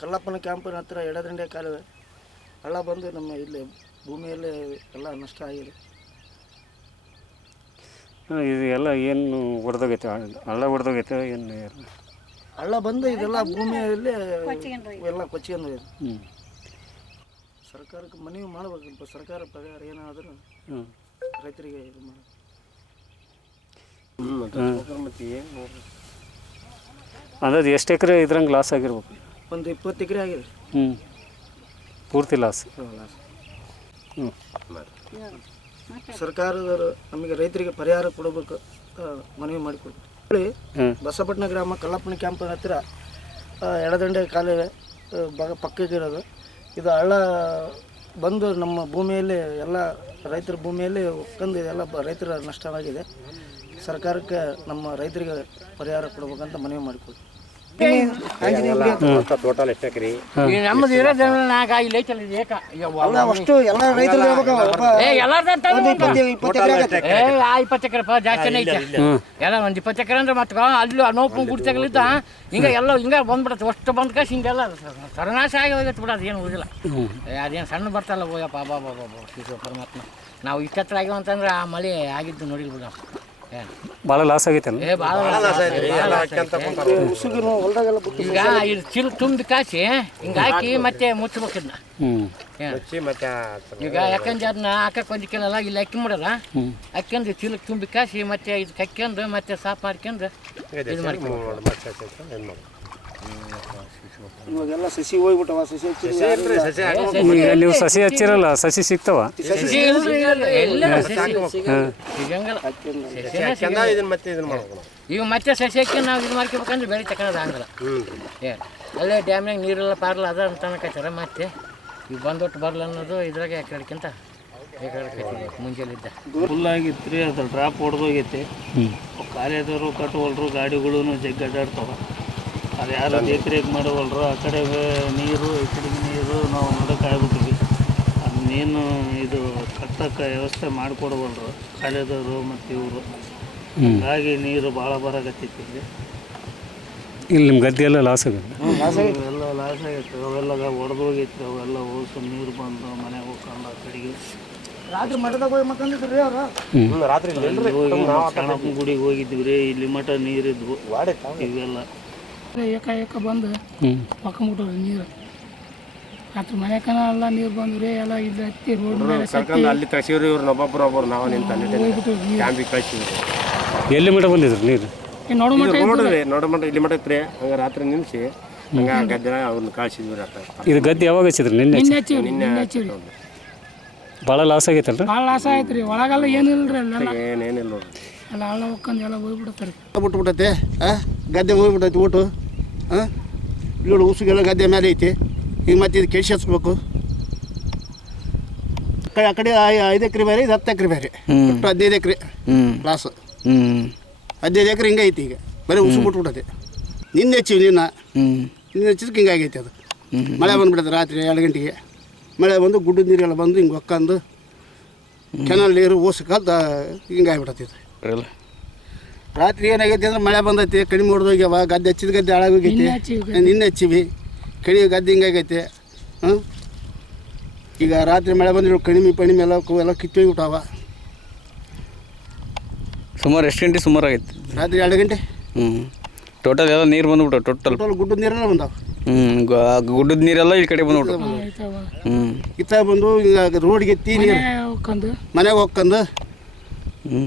ಕ್ಯಾಂಪಿನ ಹತ್ತಿರ ಎಡದಂಡೆ ಕಾಲುವೆ. ಹಳ್ಳ ಬಂದು ನಮ್ಮ ಇಲ್ಲಿ ಭೂಮಿಯಲ್ಲಿ ಎಲ್ಲ ನಷ್ಟ ಆಗಿದೆ. ಹಾಂ, ಇದು ಎಲ್ಲ ಏನು ಹೊಡೆದೋಗೈತೆ ಹಳ್ಳ ಹೊಡೆದೋಗೈತೆ ಏನು ಹಳ್ಳ ಬಂದು ಇದೆಲ್ಲ ಭೂಮಿಯಲ್ಲಿ ಎಲ್ಲ ಕೊಚ್ಕೊಂಡು ಹ್ಞೂ ಸರ್ಕಾರಕ್ಕೆ ಮನವಿ ಮಾಡಬೇಕು ಸರ್ಕಾರ ಪ್ರಕಾರ ಏನಾದರೂ ಹ್ಞೂ ರೈತರಿಗೆ ಇದು ಮಾಡಿ ಅಂದಾಜು ಎಷ್ಟು ಎಕರೆ ಇದ್ರಂಗೆ ಲಾಸ್ ಆಗಿರ್ಬೇಕು? ಒಂದು ಇಪ್ಪತ್ತು ಎಕರೆ ಆಗಿದೆ. ಹ್ಞೂ ಪೂರ್ತಿ ಲಾಸ್ ಹ್ಞೂ ಸರ್ಕಾರದವರು ನಮಗೆ ರೈತರಿಗೆ ಪರಿಹಾರ ಕೊಡಬೇಕು ಅಂತ ಮನವಿ ಮಾಡಿಕೊಡ್ತೀವಿ ಹೇಳಿ ಬಸಪಟ್ಟಣ ಗ್ರಾಮ ಕಲ್ಲಪ್ಪನ ಕ್ಯಾಂಪಿನ ಹತ್ತಿರ ಎಡದಂಡೆ ಕಾಲುವೆ ಬಗ ಪಕ್ಕಕ್ಕಿರೋದು ಇದು ಹಳ್ಳ ಬಂದು ನಮ್ಮ ಭೂಮಿಯಲ್ಲಿ ಎಲ್ಲ ರೈತರ ಭೂಮಿಯಲ್ಲಿ ಒಕ್ಕಂದು ಎಲ್ಲ ಬ- ರೈತರ ನಷ್ಟವಾಗಿದೆ. ಸರ್ಕಾರಕ್ಕೆ ನಮ್ಮ ರೈತರಿಗೆ ಪರಿಹಾರ ಕೊಡಬೇಕಂತ ಮನವಿ ಮಾಡಿಕೊಡ್ತೀವಿ ಟೋಟಲ್ ಎಷ್ಟು ಎಕರೆ? ನಮ್ಮದು ಏಕ ಅಷ್ಟು ಎಲ್ಲ ರೈತರು. ಇಪ್ಪತ್ತು ಎಕರೆ ಜಾಸ್ತಿನೇ ಐತೆ. ಎಲ್ಲ ಒಂದು ಇಪ್ಪತ್ತು ಎಕರೆ ಅಂದ್ರೆ ಮತ್ತೆ ಅಲ್ಲಿ ನೋವು ಗುಡ್ತಗಲಿದ್ದ ಹಿಂಗ ಎಲ್ಲ ಹಿಂಗ ಬಂದ್ಬಿಡತ್ತೆ. ಅಷ್ಟು ಬಂದ್ ಕಸ್ ಹಿಂಗೆಲ್ಲ ಸರ್ನಾಶ ಆಗಿ ಹೋಗುತ್ತೆ ಬಿಡ ಅದೇನು ಉಳಿದಿಲ್ಲ ಅದೇನು ಸಣ್ಣ ಬರ್ತಲ್ಲ ಹೋಯಪ್ಪ ಬಾ ಬಾ ಬಾ ಶಿವ ಪರಮಾತ್ಮ. ನಾವು ಇಷ್ಟತ್ರ ಆಗ್ಯಾವ ಅಂತಂದ್ರೆ ಆ ಮಳೆ ಆಗಿದ್ದು ನೋಡಿಲ್ಲ ಬಿಡ. ಭಾಳ ಲಾಸ್ ಆಗೈತಲ್ಲ ಏ ಭಾಳ ಉಸುಗಿನ ಹೊಲದಾಗೆಲ್ಲ ಬಿಟ್ಟು ಈಗ ಇದು ಚಿಲ್ ತುಂಬಿ ಕಾಸಿ ಹಿಂಗೆ ಹಾಕಿ ಮತ್ತೆ ಮುಚ್ಚಬೇಕು ಇದನ್ನ ಹ್ಞೂ ಈಗ ಯಾಕಂದ್ರೆ ಅದನ್ನ ಹಾಕಕ್ಕೆ ಒಂದಿಕ್ಕೆಲ್ಲ ಇಲ್ಲಿ ಅಕ್ಕಿ ಮಾಡಲ್ಲ ಅಕ್ಕಿಂದು ಚಿಲ್ ತುಂಬಿ ಕಾಸಿ ಮತ್ತೆ ಇದು ಕಕ್ಕೊಂಡು ಮತ್ತೆ ಸಾಫ್ ಮಾಡ್ಕೊಂಡು ಇದು ಮಾಡ್ಕೊಂಡು ಇವಾಗೆಲ್ಲ ಸಸಿ ಹೋಗ್ಬಿಟ್ಟವ ಸಸಿ ಹಚ್ಚಿ ಈಗ ನೀವು ಸಸಿ ಹಚ್ಚಿರಲ್ಲ ಸಸಿ ಸಿಗ್ತಾವ. ಸಸಿ. ಸಸಿನೇ ಇದನ್ನ ಮತ್ತೆ ಇದನ್ನ ಮಾಡ್ಬೇಕು ಈಗ ಮತ್ತೆ ಸಸಿ ಹಾಕಿ ನಾವು ಇದು ಮಾಡ್ಕೋಬೇಕಂದ್ರೆ ಬೆಳೆ ತಗೊಳೋದು ಆಗಲ್ಲ. ಏ ಅಲ್ಲೇ ಡ್ಯಾಮ್ನಾಗ ನೀರೆಲ್ಲ ಪಾರ್ಲ ಅದ ಅಂತ ಅನ್ನಕತ್ತಾರ ಮತ್ತೆ? ಈಗ ಬಂದೊಟ್ಟು ಬರಲ್ಲ ಅನ್ನೋದು ಇದ್ರಾಗೆ ಯಾಕಡ್ಕಿಂತ ಮುಂಜಾನಿದ್ದ ಫುಲ್ ಆಗಿತ್ತು ರೀ ಅದು ಡ್ರಾಪ್ ಹೊಡೆದೋಗೈತಿ. ಕಾರ್ಯದವರು ಕಟ್ಟವಲ್ರು ಗಾಡಿಗಳು ಜಗ್ಗಿ ಅಡ್ಡಾಡ್ತಾವ ಅದು ಯಾರು ದೇಖರೇಖ್ ಮಾಡವಲ್ರು ಆ ಕಡೆ ನೀರು ಈ ಕಡೆ ನೀರು ನಾವು ನೋಡೋಕೆ ಆಗ್ಬಿಟ್ಟಿವಿ ಅದನ್ನೇನು ಇದು ಕಟ್ಟಕ್ಕೆ ವ್ಯವಸ್ಥೆ ಮಾಡಿಕೊಡವಲ್ರು ಕಾಲೇದವರು ಮತ್ತು ಇವರು. ಹಾಗಾಗಿ ನೀರು ಭಾಳ ಬರಕತ್ತೈತಿ ಇಲ್ಲಿ. ಇಲ್ಲಿ ನಿಮ್ಮ ಗದ್ದೆ ಎಲ್ಲ ಲಾಸ್ ಆಗುತ್ತೆ ಎಲ್ಲ ಲಾಸ್ ಆಗೈತೆ. ಅವೆಲ್ಲ ಹೊಡೆದೋಗೈತಿ ಅವೆಲ್ಲ ಹೋಗಿ ನೀರು ಬಂದು ಮನೆಗೆ ಹೋಗ್ಕೊಂಡು ಆ ಕಡೆಗೆ. ರಾತ್ರಿ ಮಠದಾಗ ಹೋಗಿ ಮಕ್ಕಂದಿದ್ರಿ ಅವ್ರ? ರಾತ್ರಿ ಗುಡಿಗೆ ಹೋಗಿದ್ವಿ ರೀ ಇಲ್ಲಿ ಮಠ ನೀರಿದ್ವು. ಇವೆಲ್ಲ. ಏಕಾಏಕ ಬಂದು ಪಕ್ಕ ಮಕ್ಕೊಂಬಿಟ್ಟವ್ರಿ ನೀರು. ರಾತ್ರಿ ಮನೆಕನ ಎಲ್ಲ ನೀರು ರೇ ಎಲ್ಲ ಇಲ್ಲಿ ಹತ್ತಿ ರೋಡ್ ಮೇಲೆ ಅಲ್ಲಿ ತಸಿರು ಇವ್ರು ಒಬ್ಬೊಬ್ರು ಒಬ್ಬರು ನಾವು ನಿಂತ ಕ್ಯಾಂಪಿಗೆ ಎಲ್ಲಿ ಮಟ್ಟ ಬಂದಿದ್ರು ನೀರು? ನೋಡ್ರಿ ನೋಡ ಮಟ್ಟ ಇಲ್ಲಿ ಮಟ್ಟ ಇತ್ರಿ. ಹಂಗ ರಾತ್ರಿ ನಿಲ್ಸಿ ಹಂಗ ಗದ್ದೆ ಅವ್ರನ್ನ ಕಳ್ಸಿದ್ವಿ ರಾತ್ರಿ. ಇದು ಗದ್ದೆ ಯಾವಾಗ ಹಚ್ಚಿದ್ರಿ ನಿನ್ನೆ ನಿನ್ನೆ ಹಚ್ಚಿವ್ರಿ ನಿನ್ನೆ ಹಚ್ಚಿವ್ರಿ. ಭಾಳ ಲಾಸ್ ಆಗೈತಲ್ರಿ? ಭಾಳ ಲಾಸ್ ಆಯ್ತು ರೀ ಒಳಗೆಲ್ಲ ಏನಿಲ್ಲ ರೀ ಏನೇನಿಲ್ಲ ನೋಡ್ರಿ ಎಲ್ಲ ಆಳ ಹೋಗ್ಕೊಂಡು ಎಲ್ಲ ಹೋಗ್ಬಿಡ್ತಾರೆ. ಬಿಟ್ಬಿಟ್ಟೈತೆ ಆ? ಗದ್ದೆ ಹೋಗ್ಬಿಟ್ಟೈತೆ ಊಟ ಹಾಂ ಉಸುಗೆಲ್ಲ ಗದ್ದೆ ಮೇಲೆ ಐತಿ. ಈಗ ಮತ್ತೆ ಇದು ಕೆಡಿಸಿ ಹಚ್ಬೇಕು. ಕಡೆ ಆ ಕಡೆ ಐ- ಐದು ಎಕರೆ ಬೇರೆ ಇದು ಹತ್ತು ಎಕರೆ ಬೇರೆ. ಒಟ್ಟು ಹದಿನೈದು ಎಕರೆ ಲಾಸ್ ಹದಿನೈದು ಎಕರೆ ಹಿಂಗೆ ಐತಿ ಈಗ. ಬರೀ ಉಸು ಬಿಟ್ಬಿಟ್ಟೈತೆ ನಿನ್ನೆ ಹೆಚ್ಚಿವಿ ನಿನ್ನ. ನಿನ್ನೆ ಹಚ್ಚಿದಕ್ಕೆ ಹಿಂಗೆ ಆಗೈತೆ ಅದು. ಮಳೆ ಬಂದ್ಬಿಡತ್ತೆ ರಾತ್ರಿ ಎರಡು ಗಂಟೆಗೆ. ಮಳೆ ಬಂದು ಗುಡ್ಡದ ನೀರೆಲ್ಲ ಬಂದು ಹಿಂಗೆ ಒಕ್ಕಂದು ಕೆನಲ್ ನೀರು ಓಸಕ್ಕ ಹಿಂಗೆ ಆಗ್ಬಿಟ್ಟೈತೆ ಇದು. ರಾತ್ರಿ ಏನಾಗೈತಿ ಅಂದ್ರೆ ಮಳೆ ಬಂದೈತಿ ಕಡಿಮೆ ಹೊಡೆದೋಗ್ಯಾವ ಗದ್ದೆ ಹಚ್ಚಿದ ಗದ್ದೆ ಹಾಳಾಗೋಗೈತಿ ನಿನ್ನೆ ಹಚ್ಚಿವಿ ನಿನ್ನೆ ಹಚ್ಚಿವಿ ಕಡಿ ಗದ್ದೆ ಹಿಂಗಾಗೈತೆ ಹ್ಞೂ ಈಗ ರಾತ್ರಿ ಮಳೆ ಬಂದಿರೋ ಕಡಿಮೆ ಪಣಿಮೆ ಎಲ್ಲ ಎಲ್ಲ ಕಿತ್ತೋಗ್ಬಿಟ್ಟಾವ ಸುಮಾರು ಎಷ್ಟು ಗಂಟೆ ಸುಮಾರು ಆಗೈತಿ? ರಾತ್ರಿ ಎರಡು ಗಂಟೆ? ಹ್ಞೂ ಟೋಟಲ್ ಎಲ್ಲ ನೀರು ಬಂದ್ಬಿಟ್ಟು ಟೋಟಲ್ ಟೋಟಲ್ ಗುಡ್ಡದ ನೀರೆಲ್ಲ ಬಂದಾವ? ಹ್ಞೂ ಗುಡ್ಡದ ನೀರೆಲ್ಲ ಈ ಕಡೆ ಬಂದ್ಬಿಟ್ಟು ಹ್ಞೂ ಇತ್ತ ಬಂದು ಈಗ ರೋಡ್ಗೆ ಎತ್ತಿ ನೀರು ಮನೆಗೆ ಹೋಗ್ಕಂದು. ಹ್ಞೂ